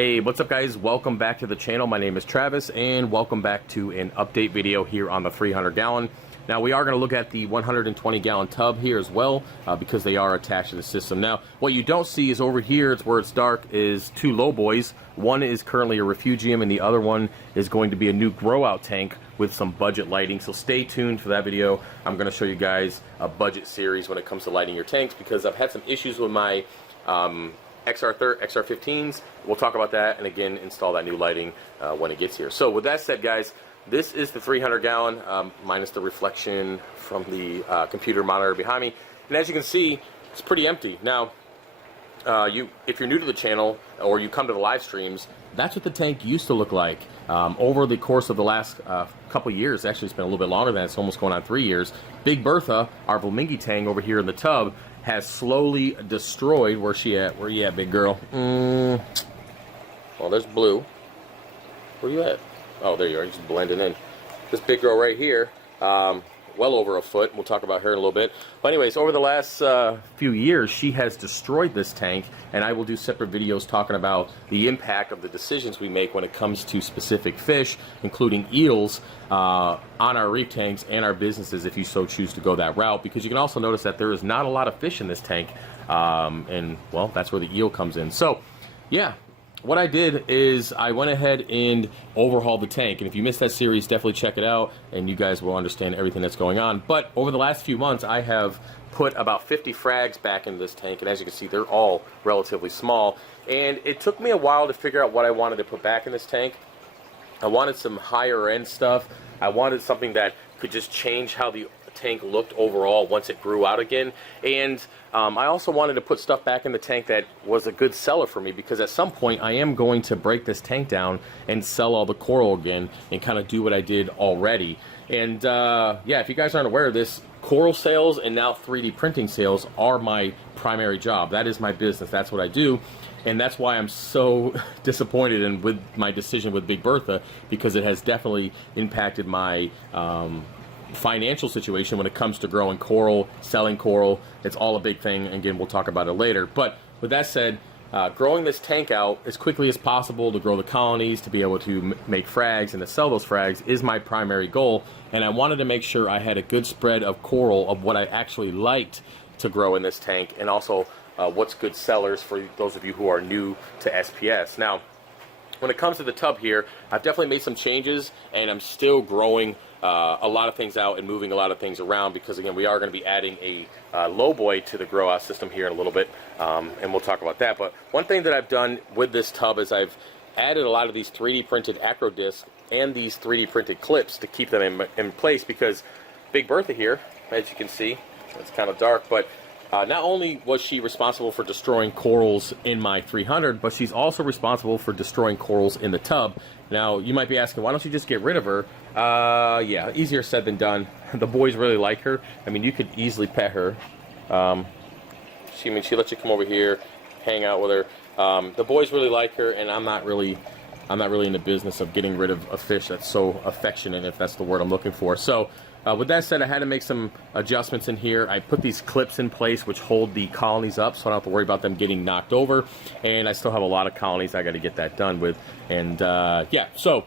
Hey, what's up guys? Welcome back to the channel. My name is Travis and welcome back to an update video here on the 300 gallon. Now we are going to look at the 120 gallon tub here as well because they are attached to the system. Now what you don't see is over here, it's where it's dark, is two low boys. One is currently a refugium and the other one is going to be a new grow out tank with some budget lighting. So stay tuned for that video. I'm going to show you guys a budget series when it comes to lighting your tanks because I've had some issues with my XR15s. We'll talk about that and again install that new lighting when it gets here. So with that said guys, this is the 300 gallon minus the reflection from the computer monitor behind me, and as you can see it's pretty empty. Now if you're new to the channel or you come to the live streams, that's what the tank used to look like over the course of the last couple years. Actually it's been a little bit longer than that. It's almost going on 3 years. Big Bertha, our Volmingi tank over here in the tub, has slowly destroyed. Where's she at? Where you at, big girl? Well, there's Blue. Where you at? Oh, there you are. You're just blending in. This big girl right here, well over a foot. We'll talk about her in a little bit. But anyways, over the last few years, she has destroyed this tank, and I will do separate videos talking about the impact of the decisions we make when it comes to specific fish, including eels, on our reef tanks and our businesses if you so choose to go that route, because you can also notice that there is not a lot of fish in this tank, and well, that's where the eel comes in. So yeah, what I did is I went ahead and overhauled the tank, and if you missed that series, definitely check it out and you guys will understand everything that's going on. But over the last few months I have put about 50 frags back into this tank, and as you can see they're all relatively small, and it took me a while to figure out what I wanted to put back in this tank. I wanted some higher end stuff. I wanted something that could just change how the tank looked overall once it grew out again, and I also wanted to put stuff back in the tank that was a good seller for me, because at some point I am going to break this tank down and sell all the coral again and kind of do what I did already. And yeah, if you guys aren't aware of this, coral sales and now 3D printing sales are my primary job. That is my business. That's what I do. And that's why I'm so disappointed with my decision with Big Bertha, because it has definitely impacted my financial situation when it comes to growing coral, selling coral. It's all a big thing. Again, we'll talk about it later. But with that said, growing this tank out as quickly as possible to grow the colonies, to be able to make frags and to sell those frags is my primary goal. And I wanted to make sure I had a good spread of coral of what I actually liked to grow in this tank, and also what's good sellers for those of you who are new to SPS. Now, when it comes to the tub here, I've definitely made some changes, and I'm still growing a lot of things out and moving a lot of things around, because again we are going to be adding a low boy to the grow out system here in a little bit, and we'll talk about that. But one thing that I've done with this tub is I've added a lot of these 3D printed acro discs and these 3D printed clips to keep them in place, because Big Bertha here, as you can see, it's kind of dark, but not only was she responsible for destroying corals in my 300, but she's also responsible for destroying corals in the tub. Now, you might be asking, why don't you just get rid of her? Yeah, easier said than done. The boys really like her. I mean, you could easily pet her. She lets you come over here, hang out with her. The boys really like her, and I'm not really in the business of getting rid of a fish that's so affectionate, if that's the word I'm looking for. So with that said, I had to make some adjustments in here. I put these clips in place which hold the colonies up, so I don't have to worry about them getting knocked over, and I still have a lot of colonies I got to get that done with. And yeah, so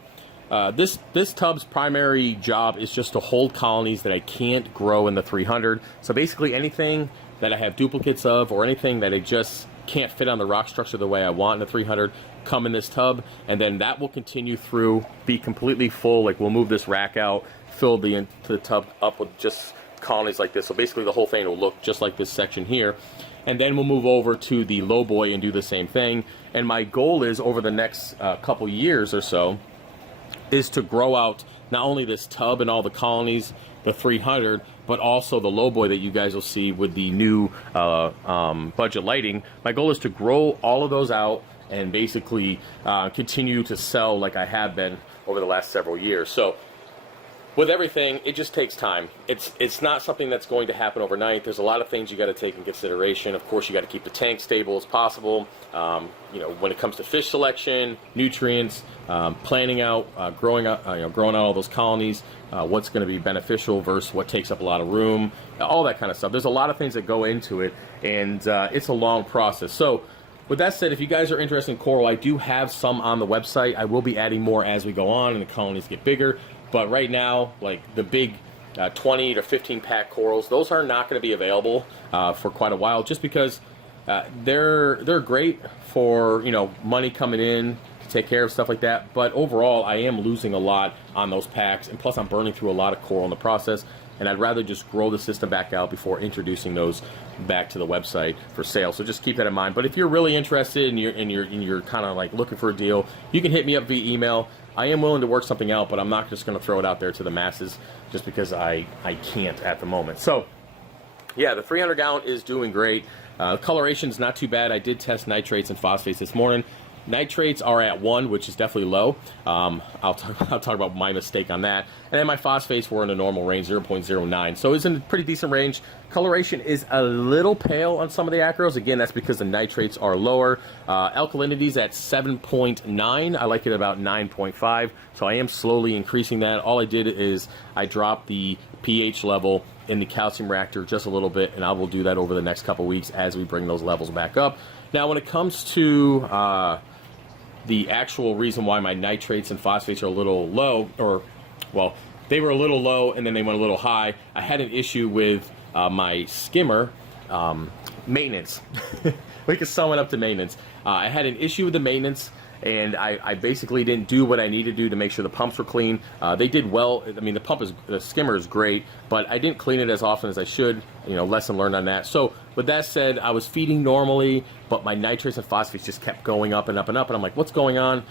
this tub's primary job is just to hold colonies that I can't grow in the 300. So basically anything that I have duplicates of, or anything that I just can't fit on the rock structure the way I want in the 300, come in this tub, and then that will continue through, be completely full. Like, we'll move this rack out, fill the tub up with just colonies like this. So basically the whole thing will look just like this section here, and then we'll move over to the low boy and do the same thing. And my goal is, over the next couple years or so, is to grow out not only this tub and all the colonies, the 300, but also the low boy that you guys will see with the new budget lighting. My goal is to grow all of those out and basically continue to sell like I have been over the last several years. So with everything, it just takes time. It's not something that's going to happen overnight. There's a lot of things you got to take in consideration. Of course, you got to keep the tank stable as possible. You know, when it comes to fish selection, nutrients, planning out, growing out all those colonies, what's going to be beneficial versus what takes up a lot of room, all that kind of stuff. There's a lot of things that go into it, and it's a long process. So with that said, if you guys are interested in coral, I do have some on the website. I will be adding more as we go on and the colonies get bigger. But right now, like the big 20 to 15 pack corals, those are not going to be available for quite a while, just because they're great for, you know, money coming in to take care of stuff like that. But overall, I am losing a lot on those packs, and plus I'm burning through a lot of coral in the process. And I'd rather just grow the system back out before introducing those back to the website for sale. So just keep that in mind. But if you're really interested and you're kind of like looking for a deal, you can hit me up via email. I am willing to work something out, but I'm not just going to throw it out there to the masses just because I can't at the moment. So yeah, the 300 gallon is doing great. Coloration is not too bad. I did test nitrates and phosphates this morning. Nitrates are at 1, which is definitely low. I'll talk about my mistake on that. And then my phosphates were in a normal range, 0.09. So it's in a pretty decent range. Coloration is a little pale on some of the acros. Again, that's because the nitrates are lower. Alkalinity is at 7.9. I like it about 9.5. So I am slowly increasing that. All I did is I dropped the pH level in the calcium reactor just a little bit, and I will do that over the next couple weeks as we bring those levels back up. Now, when it comes to the actual reason why my nitrates and phosphates are a little low, or, well, they were a little low and then they went a little high. I had an issue with my skimmer maintenance. We can sum it up to maintenance. I had an issue with the maintenance, and I basically didn't do what I needed to do to make sure the pumps were clean. They did well. I mean, the skimmer is great, but I didn't clean it as often as I should. You know, lesson learned on that. So with that said, I was feeding normally, but my nitrates and phosphates just kept going up and up and up, and I'm like, what's going on?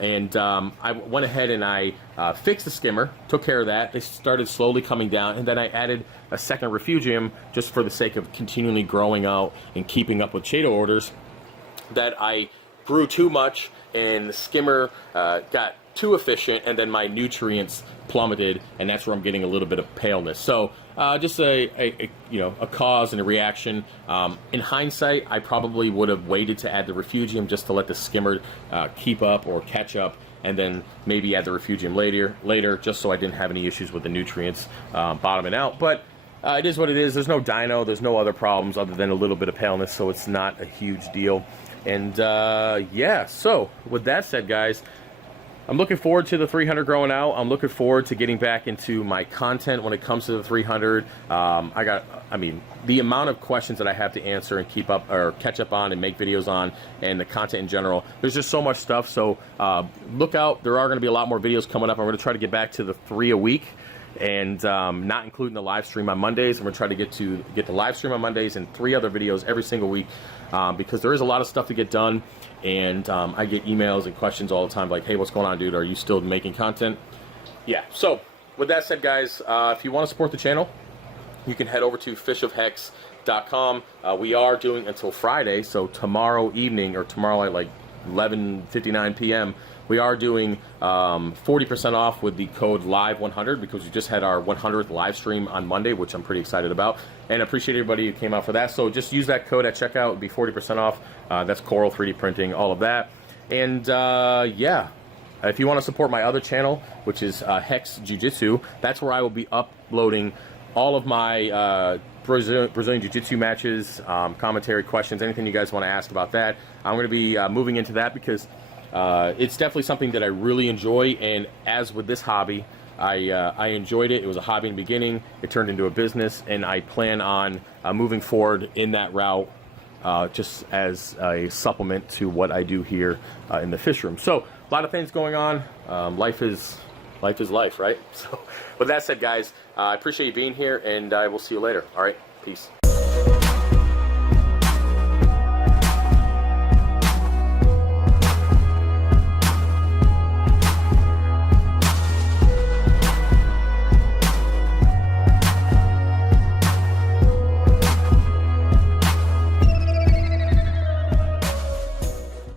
And I went ahead and I fixed the skimmer, took care of that. They started slowly coming down, and then I added a second refugium just for the sake of continually growing out and keeping up with Chaeto orders. That I grew too much, and the skimmer got too efficient, and then my nutrients plummeted, and that's where I'm getting a little bit of paleness. So just a cause and a reaction. In hindsight, I probably would have waited to add the refugium just to let the skimmer keep up or catch up, and then maybe add the refugium later, just so I didn't have any issues with the nutrients bottoming out. But it is what it is. There's no dino, there's no other problems other than a little bit of paleness, so it's not a huge deal. And yeah, so with that said, guys, I'm looking forward to the 300 growing out. I'm looking forward to getting back into my content when it comes to the 300. I mean, the amount of questions that I have to answer and keep up or catch up on and make videos on, and the content in general, there's just so much stuff. So look out. There are going to be a lot more videos coming up. I'm going to try to get back to the 3 a week, and not including the live stream on Mondays. I'm going to try to get the live stream on Mondays and 3 other videos every single week, because there is a lot of stuff to get done, and I get emails and questions all the time like, hey, what's going on, dude? Are you still making content? Yeah, so with that said, guys, if you want to support the channel, you can head over to fishofhex.com. We are doing until Friday, so tomorrow evening, or tomorrow at like 11:59 p.m., we are doing 40% off with the code LIVE100, because we just had our 100th live stream on Monday, which I'm pretty excited about, and I appreciate everybody who came out for that. So just use that code at checkout. It'll be 40% off. That's coral, 3D printing, all of that. And yeah, if you want to support my other channel, which is Hex Jiu-Jitsu, that's where I will be uploading all of my Brazilian Jiu-Jitsu matches, commentary, questions, anything you guys want to ask about that. I'm going to be moving into that because it's definitely something that I really enjoy, and as with this hobby, I enjoyed it. It was a hobby in the beginning. It turned into a business, and I plan on moving forward in that route, just as a supplement to what I do here in the fish room. So a lot of things going on. Life is life, right? So with that said, guys, I appreciate you being here, and I will see you later. All right, peace.